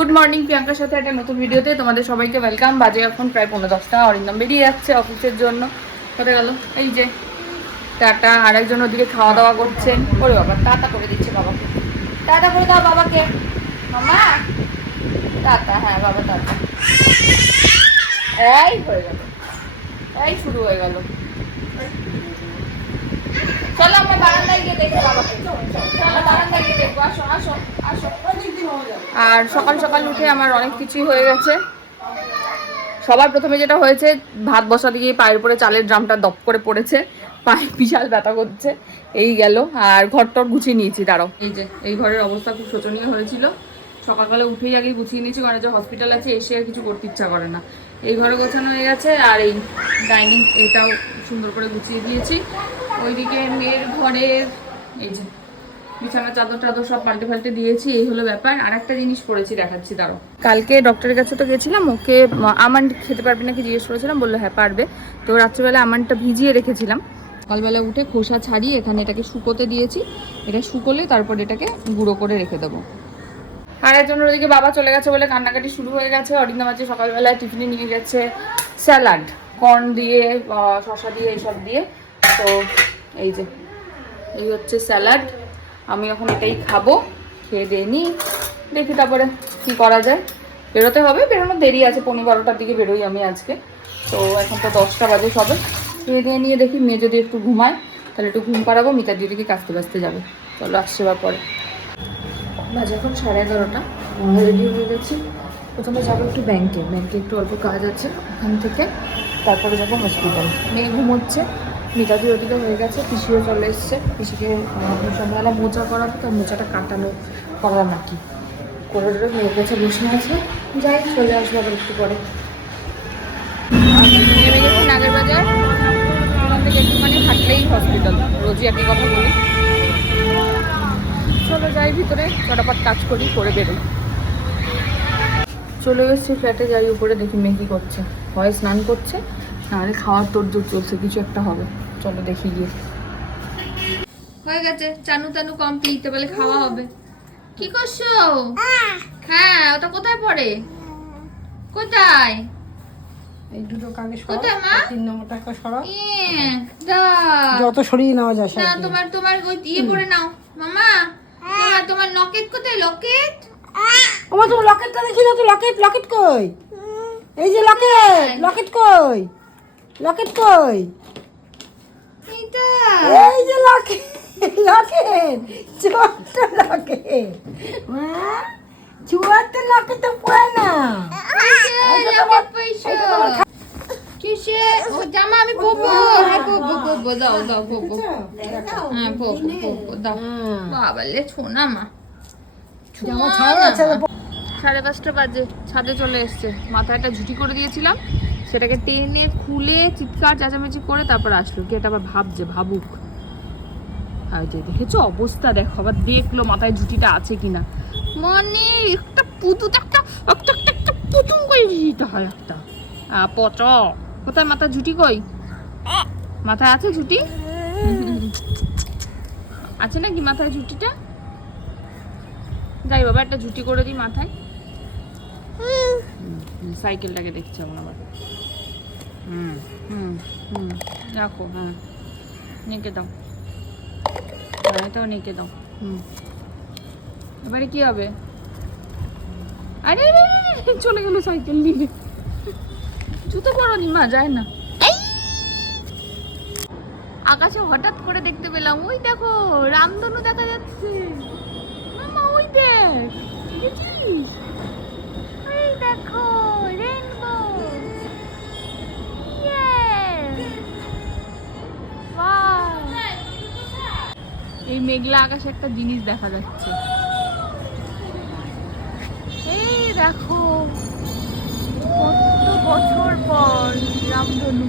Good morning, প্রিয়াঙ্কার সাথে একটা নতুন ভিডিওতে তোমাদের সবাইকে ওয়েলকাম। বাজে এখন প্রায় 10:15। অরিন্দম বেরিয়ে যাচ্ছে অফিসের জন্য। কোথায় গেল? এই যে টাটা। আর একজন ওদিকে খাওয়া দাওয়া করছেন। ওরে বাবা, টাটা করে দিচ্ছে বাবাকে। টাটা করে দাও বাবাকে। মামা টাটা। হ্যাঁ বাবা টাটা। এই হয়ে গেল, এই শুরু হয়ে গেল। চলো আমরা বারান্দায় গিয়ে দেখি বাবাকে। চলো বারান্দায় গিয়ে দেখবো। আসো আসো আসো। আর সকাল সকাল উঠে আমার অনেক কিছুই হয়ে গেছে। সবার প্রথমে যেটা হয়েছে, ভাত বসা দিয়ে পায়ের উপরে চালের ড্রামটা দপ করে পড়েছে, পায়ে বিশাল ব্যথা করছে। এই গেল। আর ঘরটর গুছিয়ে নিয়েছি। দাঁড়াও, এই যে এই ঘরের অবস্থা খুব শোচনীয় হয়েছিল। সকালবেলা উঠেই আগে গুছিয়ে নিয়েছি, কারণ যে হসপিটাল আছে এসে আর কিছু করতে ইচ্ছা করে না। এই ঘরে গোছানো হয়ে গেছে। আর এই ডাইনিং এটাও সুন্দর করে গুছিয়ে দিয়েছি। ওইদিকে মেয়ের ঘরের এই যে বিছানা চাদর টাদর সব পাল্টে ফাল্টে দিয়েছি। এই হলো ব্যাপার। আর একটা জিনিস করেছি, দেখাচ্ছি দাঁড়াও। কালকে ডক্টরের কাছে তো গেছিলাম, ওকে আমন্ড খেতে পারবে নাকি জিজ্ঞেস করেছিলাম, বললো হ্যাঁ পারবে। তো রাত্রিবেলা আমন্ডটা ভিজিয়ে রেখেছিলাম। সকালবেলা উঠে খোসা ছাড়িয়ে এখানে এটাকে শুকোতে দিয়েছি। এটা শুকোলে তারপর এটাকে গুঁড়ো করে রেখে দেবো। আর একজনের ওদিকে বাবা চলে গেছে বলে কান্নাকাটি শুরু হয়ে গেছে। অরিন্দম আছে সকালবেলায় টিফিনে নিয়ে গেছে স্যালাড, কর্ন দিয়ে শসা দিয়ে এইসব দিয়ে। তো এই যে এই হচ্ছে স্যালাড। আমি এখন এটাই খাবো। খেয়ে দিয়ে নিই, দেখি তারপরে কি করা যায়। বেরোতে হবে, বেরোনোর দেরি আছে, 11:30টার দিকে বেরোই আমি আজকে। তো এখন তো 10টা বাজে সবে। খেয়ে দিয়ে নিয়ে দেখি, মেয়ে যদি একটু ঘুমায় তাহলে একটু ঘুম পাড়াবো। মিতার দিদিকে কাঁচতে বাঁচতে যাবে। চলো আসছে বা পরে। বাজে এখন 11:30। রেডি হয়ে গেছি। প্রথমে যাবো একটু ব্যাংকে একটু অল্প কাজ আছে, ওখান থেকে তারপরে যাবো হসপিটাল। মেয়ে ঘুমোচ্ছে, মিতাদি ওদিকে হয়ে গেছে, পিসিও চলে এসছে। পিসিকে সন্ধ্যাবেলা মোচা করাবো, তো মোচাটা কাটানো করা নাকি করে ধরে মেয়ের কাছে বসে আছে। যাই, চলে আসবো আবার একটু পরে। নেমে গেছি নাগের বাজার। ওখান থেকে একটুখানি হাঁটলেই হসপিটাল। রোজই একই কথা বলি। চলো যাই ভিতরে, ফটাফট কাজ করি, করে বেরোই। চলে এসেছি ফ্ল্যাটে। যাই উপরে, দেখি মেয়ে কি করছে। হয় স্নান করছে, নাহলে খাওয়ার তোড়জোড় চলছে, কিছু একটা হবে। চলো দেখি গিয়ে। হয়ে গেছে চানু টানু কমপ্লিট, বলে খাওয়া হবে। কি করছো? হ্যাঁ, ওটা কোথায় পড়ে? কোথায়? এই দুটো কাগে কোথায় মা? 3 নম্বর টাকা সরাও। দাও। যত সরিয়ে নেওয়া যায় না, তোমার ওই ইয়ে পরে নাও মামা। তোমার লকেট কোথায়? লকেট? ওমা, তুমি লকেটটা দেখি না তো। লকেট কই? এই যে লকেট কই? লকেট কই? এইটা। এই যে লকেট ছোট্ট লকেট। মা, ছোট্ট লকেট তো পড়ে না। লকেট পাইছো? কিসে? ও জামা আমি পরবো। হ্যাঁ পরবো। দাও পরবো। হ্যাঁ পরবো দাও। বাবা লে ছোনা মা। জামা ছাড়া আছে। 5:30 বাজে। ছাদে চলে এসছে। মাথায় একটা ঝুটি করে দিয়েছিলাম, সেটাকে টেনে খুলে চিৎকার চেঁচামেচি করে তারপর আসলো। কি এটা আবার ভাবুক। আর যে দেখেছো অবস্থা, দেখো আবার দেখলো মাথায় ঝুটিটা আছে কিনা। মানে একটা পুতুম করে দিতে হয় একটা। পচ কোথায়? মাথায় ঝুটি কই? মাথায় আছে ঝুটি? আছে নাকি মাথায় ঝুটিটা? যাই বাবা, একটা ঝুটি করে দিই মাথায়। সাইকেলটাকে দেখছে এখন আবার। রাখো। হ্যাঁ, নেকে দাও। এটাও নেকে দাও। এবারে কি হবে? আরে চলে গেল সাইকেল নিয়ে। জুতো পরনি মা, যায় না। আকাশে হঠাৎ করে দেখতে পেলাম, ওই দেখো রামধনু দেখা যাচ্ছে। মামা ওই দেখ, দেখছিস? ওই দেখো রেইনবো। এই মেঘলা আকাশে একটা জিনিস দেখা যাচ্ছে। এই দেখো, কত বছর পর রামধনু।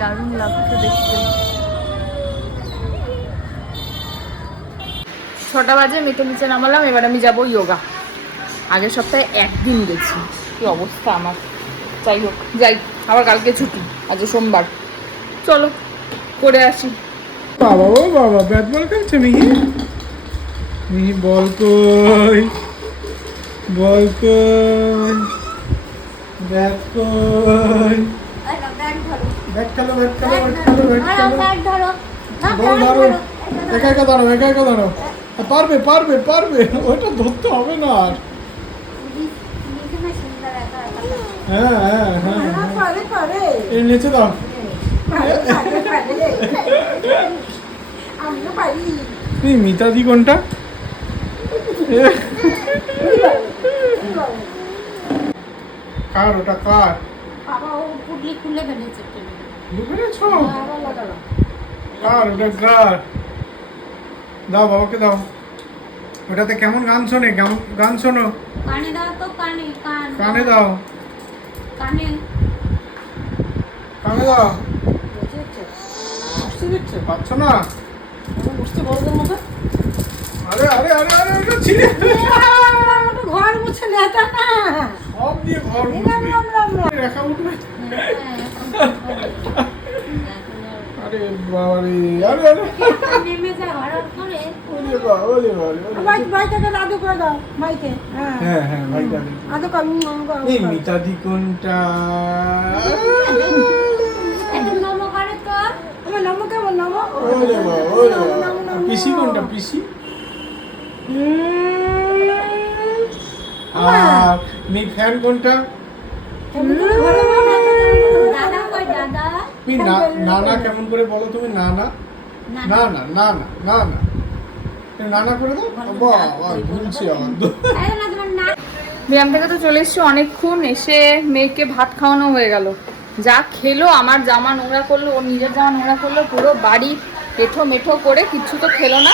দারুণ লাগছে দেখতে। 6টা বাজে, মেয়েকে নিচে নামালাম। এবার আমি যাবো যোগা। আগের সপ্তাহে একদিন গেছি, কি অবস্থা আমার। যাই হোক, যাই। আবার কালকে ছুটি, আজ সোমবার। চলো করে আসি। বাবা ও বাবা, ব্যাট বল খেলছে মিহি। মিহি বল কই? বল কই ব্যাগ কই ব্যাগ খেলো ব্যাগ খেলো ব্যাগ খেলো ধরো একা একা ধরো পারবে পারবে পারবে ওইটা ধরতে হবে না আর হ্যাঁ হ্যাঁ হ্যাঁ পারে পারে এই নিচে দাও আমিও পারি এই মিতাদি কোনটা কার ওটা কার বাবা ও পুটলি খুলে ফেলেছে বুঝেছো কার ওটা কার দাও বাবাকে দাও ওটাতে কেমন গান শোনে গান শোনো কানে দাও তো কানে কানে দাও কানে কানে দাও বুঝতে দিচ্ছে পাচ্ছ না বুঝতে বড়দের মতো আরে আরে আরে আরে ওটা ছিঁড়ে ঘর মুছে নেতা না সব দিয়ে ঘর মুছবে রেখা উঠবে আরে বাবা রে আরে আরে নেমে যা হঠাৎ করে ওরে বাবা ওরে বাবা বাইকে আদু করে দাও বাইকে হ্যাঁ হ্যাঁ ভাই দাদি আদু কর এই মিতাদি কোনটা একদম নমো করে তো আমার নমো কেমন নমো ওরে বাবা পিসি কোনটা পিসি আর মি ফ্যান কোনটা দাদা কই দাদা তুমি নানা কেমন করে বলো তুমি নানা না না না না না না তুমি নানা করে দাও বাবা ভুলছি আমার ব্যায়াম থেকে তো চলে এসছি অনেকক্ষণ, এসে মেয়েকে ভাত খাওয়ানো হয়ে গেল। যা খেলো, আমার জামা নোংরা করলো, ওর নিজের জামা নোংরা করলো, পুরো বাড়ি মেঠো মেঠো করে কিচ্ছু তো খেলো না।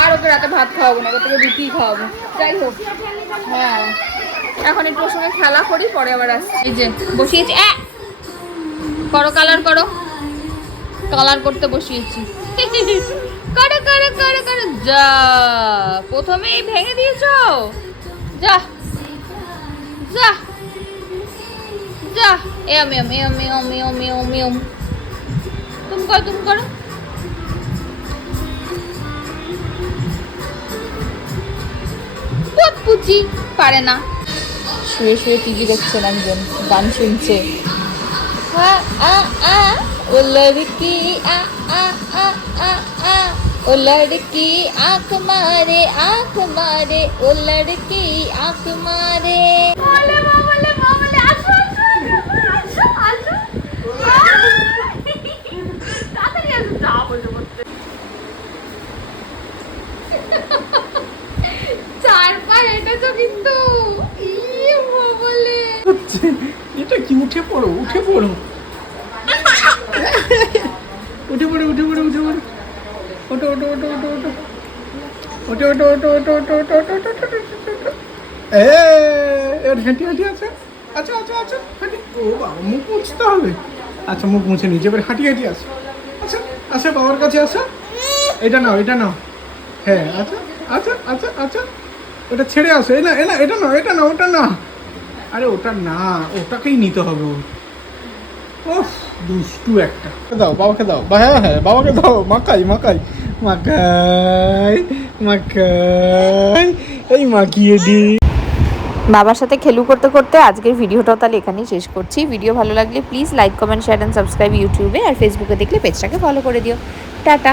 আর ওকে রাতে ভাত খাওয়াবো না, ওকে রুটি খাওয়াবো। যাই হোক, হ্যাঁ এখন একটু ওর সঙ্গে খেলা করি, পরে আবার আসছি। এই যে বসিয়েছি, করো কালার করো, কালার করতে বসিয়েছি। করো করো করো করো, যা প্রথমেই ভেঙে দিয়েছো, যা যা যা, এম এম এম এম এম এম এম, তুমি করো তুমি করো। বহুত পুচি পারে না। শুয়ে শুয়ে টিভি দেখছেন, একজন গান শুনছে। ओ लड़की आ आ आ आ आ, ओ लड़की आँख मारे ओ लड़की आँख मारे। बोले आसो आसो आसो ताড়াতাড়ি আসো, যা বলতে বলতে চার পা হেঁটেছো কিন্তু, ইয়ে বলে এটা কি উঠে পড়ো উঠে পড়ো উঠে পড়ে উঠে পড়ে উঠে পড়ে ওটো ওটো ওটো ওটো ওটো ওটো ওটো ওটো ওটো ওটো ওটো ওটো ওটো ওটো এর হেঁটে হেঁটে আছে। আচ্ছা আচ্ছা আচ্ছা হাঁটি, ও বাবা মুখ মুছতে হবে। আচ্ছা মুখ মুছে নিচে এবার হাঁটি হাঁটি আসে। আচ্ছা আচ্ছা বাবার কাছে আসা, এটা নাও এটা নাও, হ্যাঁ আচ্ছা আচ্ছা আচ্ছা আচ্ছা ওটা ছেড়ে আসো। এই না এটা নাও এটা না ওটা না, আরে ওটা না, ওটাকেই নিতে হবে ওর। ওফ দুষ্টু একটা, দাও বাবাকে দাও, হ্যাঁ হ্যাঁ বাবাকে দাও। মাকাই মাকাই মাকাই মাকাই, এই মাখিয়ে দি। বাবার সাথে খেলু করতে করতে আজকের ভিডিওটাও তাহলে এখানেই শেষ করছি। ভিডিও ভালো লাগলে please like comment share and subscribe ইউটিউবে, আর ফেসবুকে দেখলে পেজটাকে ফলো করে দিও। টাটা।